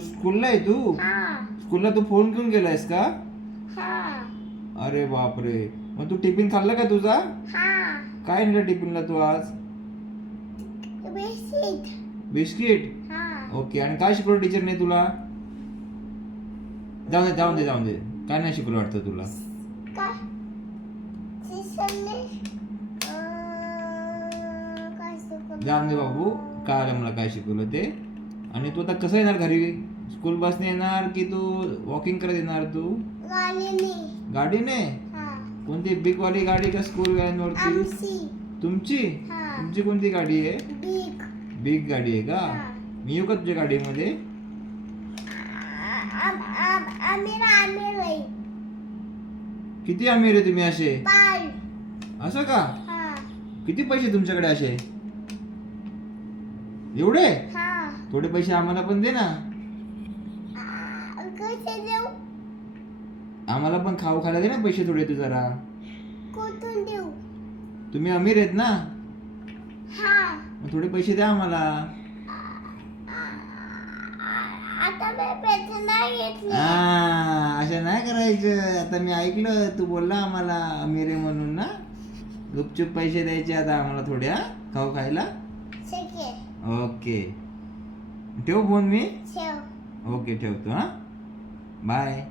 स्कूलला आहे तू? स्कूलला तू फोन घेऊन गेलायस का? अरे बापरे, मग तू टिफिन खाल्ला का तुझा? काय नेलं टिफिनला तू आज? बिस्किट. ओके, आणि काय शिकवलं टीचरने तुला? जाऊन दे. काय नाही शिकवलं वाटतं तुला? जाऊन दे बाबू, कळालं मला काय शिकवलं ते. आणि तू आता कसं येणार घरी? स्कूल बसने येणार की तू वॉकिंग करत येणार? तू गाडीने? कोणती बिग वाली गाडी का स्कूल व्हॅन वरती? तुमची कोणती गाडी आहे? बिग गाडी आहे का? मी येऊ का तुझ्या गाडीमध्ये? किती अमीर आहे तुम्ही असे? असं का? किती पैसे तुमच्याकडे असे एवढे? थोडे पैसे आम्हाला पण दे ना. आम्हाला पण खायला दे ना पैसे थोडे. तू जरा तुम्ही अमीर आहेत ना, मग थोडे पैसे द्या आम्हाला. असं नाही करायचं. आता मी ऐकलं तू बोलला आम्हाला अमीर आहे म्हणून ना. गुपचूप पैसे द्यायचे आता आम्हाला थोड्या खाऊ खायला. ओके, ठेव फोन मी. ओके, ठेवतो. बाय.